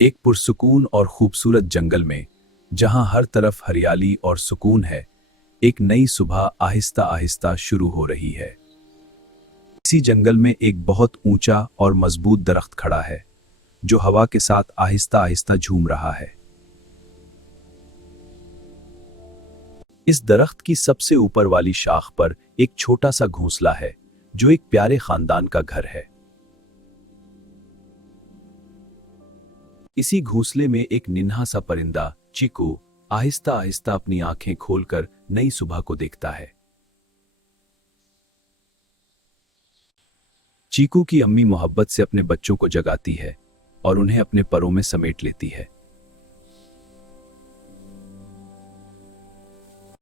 एक पुरसुकून और खूबसूरत जंगल में, जहां हर तरफ हरियाली और सुकून है, एक नई सुबह आहिस्ता आहिस्ता शुरू हो रही है। इसी जंगल में एक बहुत ऊंचा और मजबूत दरख्त खड़ा है, जो हवा के साथ आहिस्ता आहिस्ता झूम रहा है। इस दरख्त की सबसे ऊपर वाली शाख पर एक छोटा सा घोंसला है, जो एक प्यारे खानदान का घर है। इसी घोंसले में एक निन्हा सा परिंदा चीकू आहिस्ता आहिस्ता अपनी आंखें खोलकर नई सुबह को देखता है। चीकू की अम्मी मोहब्बत से अपने बच्चों को जगाती है और उन्हें अपने परों में समेट लेती है।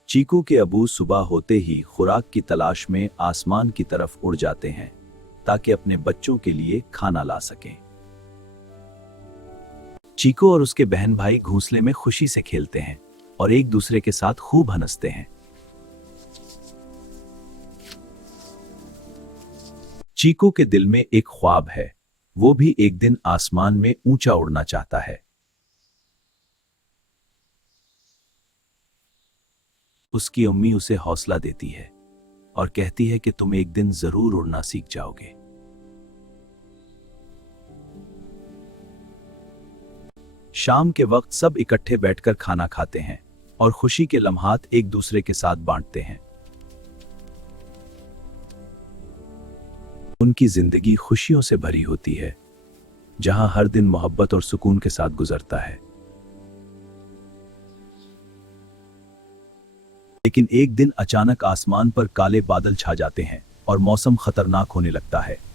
चीकू के अबू सुबह होते ही खुराक की तलाश में आसमान की तरफ उड़ जाते हैं, ताकि अपने बच्चों के लिए खाना ला सकें। चीकू और उसके बहन भाई घोंसले में खुशी से खेलते हैं और एक दूसरे के साथ खूब हंसते हैं। चीकू के दिल में एक ख्वाब है, वो भी एक दिन आसमान में ऊंचा उड़ना चाहता है। उसकी अम्मी उसे हौसला देती है और कहती है कि तुम एक दिन जरूर उड़ना सीख जाओगे। शाम के वक्त सब इकट्ठे बैठकर खाना खाते हैं और खुशी के लम्हात एक दूसरे के साथ बांटते हैं। उनकी जिंदगी खुशियों से भरी होती है, जहां हर दिन मोहब्बत और सुकून के साथ गुजरता है। लेकिन एक दिन अचानक आसमान पर काले बादल छा जाते हैं और मौसम खतरनाक होने लगता है।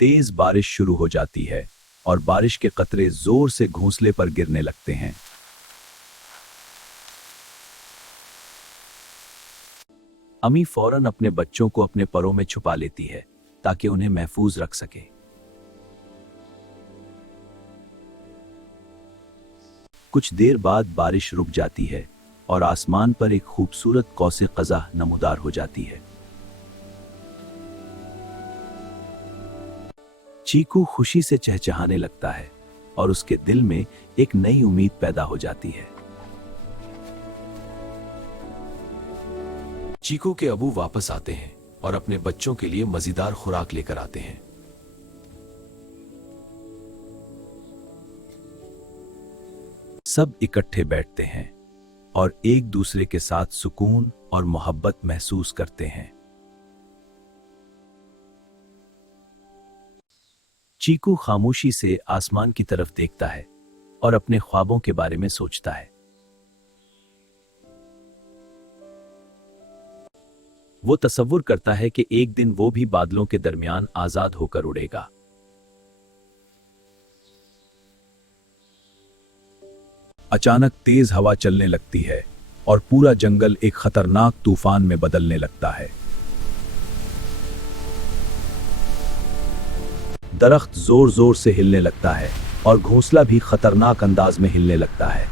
तेज बारिश शुरू हो जाती है और बारिश के कतरे जोर से घोंसले पर गिरने लगते हैं। अम्मी फौरन अपने बच्चों को अपने परों में छुपा लेती है, ताकि उन्हें महफूज रख सके। कुछ देर बाद बारिश रुक जाती है और आसमान पर एक खूबसूरत कौसे कज़ा नमूदार हो जाती है। चीकू खुशी से चहचहाने लगता है और उसके दिल में एक नई उम्मीद पैदा हो जाती है। चीकू के अबू वापस आते हैं और अपने बच्चों के लिए मजेदार खुराक लेकर आते हैं। सब इकट्ठे बैठते हैं और एक दूसरे के साथ सुकून और मोहब्बत महसूस करते हैं। चीकू खामोशी से आसमान की तरफ देखता है और अपने ख्वाबों के बारे में सोचता है। वो तसव्वुर करता है कि एक दिन वो भी बादलों के दरमियान आजाद होकर उड़ेगा। अचानक तेज हवा चलने लगती है और पूरा जंगल एक खतरनाक तूफान में बदलने लगता है। दरख्त जोर जोर से हिलने लगता है और घोंसला भी खतरनाक अंदाज में हिलने लगता है।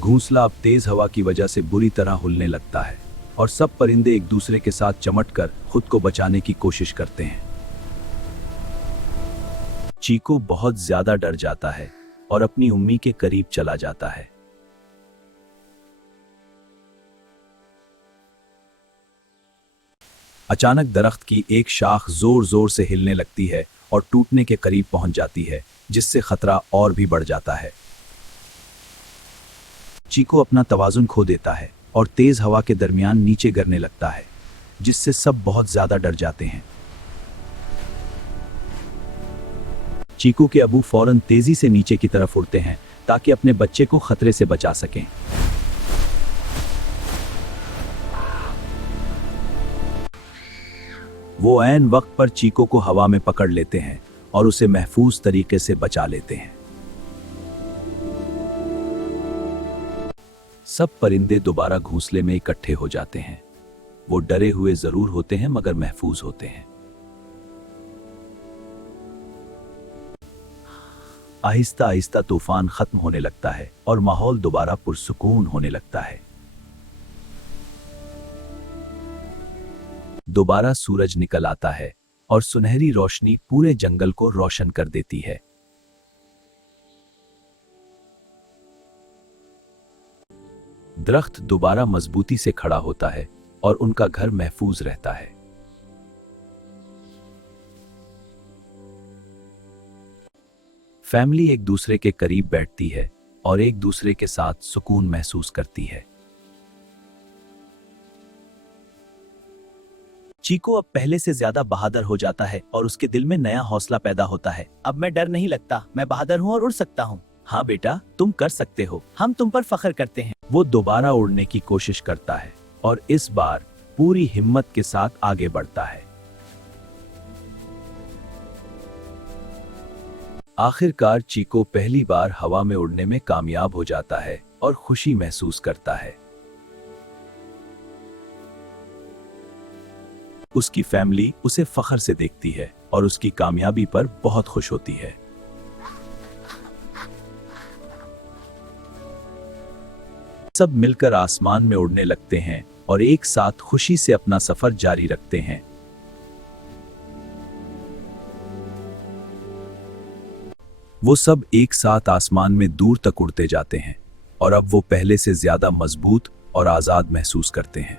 घोंसला अब तेज हवा की वजह से बुरी तरह हिलने लगता है और सब परिंदे एक दूसरे के साथ चमटकर खुद को बचाने की कोशिश करते हैं। चीकू बहुत ज्यादा डर जाता है और अपनी उम्मी के करीब चला जाता है। अचानक दरख्त की एक शाख जोर जोर से हिलने लगती है और टूटने के करीब पहुंच जाती है, जिससे खतरा और भी बढ़ जाता है। चीकू अपना तवाजुन खो देता है और तेज हवा के दरमियान नीचे गिरने लगता है, जिससे सब बहुत ज्यादा डर जाते हैं। चीकू के अबू फौरन तेजी से नीचे की तरफ उड़ते हैं, ताकि अपने बच्चे को खतरे से बचा सकें। वो ऐन वक्त पर चीकू को हवा में पकड़ लेते हैं और उसे महफूज तरीके से बचा लेते हैं। सब परिंदे दोबारा घोंसले में इकट्ठे हो जाते हैं। वो डरे हुए जरूर होते हैं, मगर महफूज होते हैं। आहिस्ता आहिस्ता तूफान खत्म होने लगता है और माहौल दोबारा पुरसुकून होने लगता है। दोबारा सूरज निकल आता है और सुनहरी रोशनी पूरे जंगल को रोशन कर देती है। दरख्त दोबारा मजबूती से खड़ा होता है और उनका घर महफूज रहता है। फैमिली एक दूसरे के करीब बैठती है और एक दूसरे के साथ सुकून महसूस करती है। चीकू अब पहले से ज्यादा बहादुर हो जाता है और उसके दिल में नया हौसला पैदा होता है। अब मैं डर नहीं लगता, मैं बहादुर हूँ और उड़ सकता हूँ। हाँ बेटा, तुम कर सकते हो। हम तुम पर फख्र करते हैं। वो दोबारा उड़ने की कोशिश करता है और इस बार पूरी हिम्मत के साथ आगे बढ़ता है। आखिरकार चीको पहली बार हवा में उड़ने में कामयाब हो जाता है और खुशी महसूस करता है। उसकी फैमिली उसे फख्र से देखती है और उसकी कामयाबी पर बहुत खुश होती है। सब मिलकर आसमान में उड़ने लगते हैं और एक साथ खुशी से अपना सफर जारी रखते हैं। वो सब एक साथ आसमान में दूर तक उड़ते जाते हैं और अब वो पहले से ज्यादा मजबूत और आजाद महसूस करते हैं।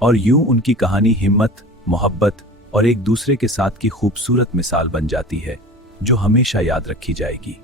और यूं उनकी कहानी हिम्मत, मोहब्बत और एक दूसरे के साथ की खूबसूरत मिसाल बन जाती है, जो हमेशा याद रखी जाएगी।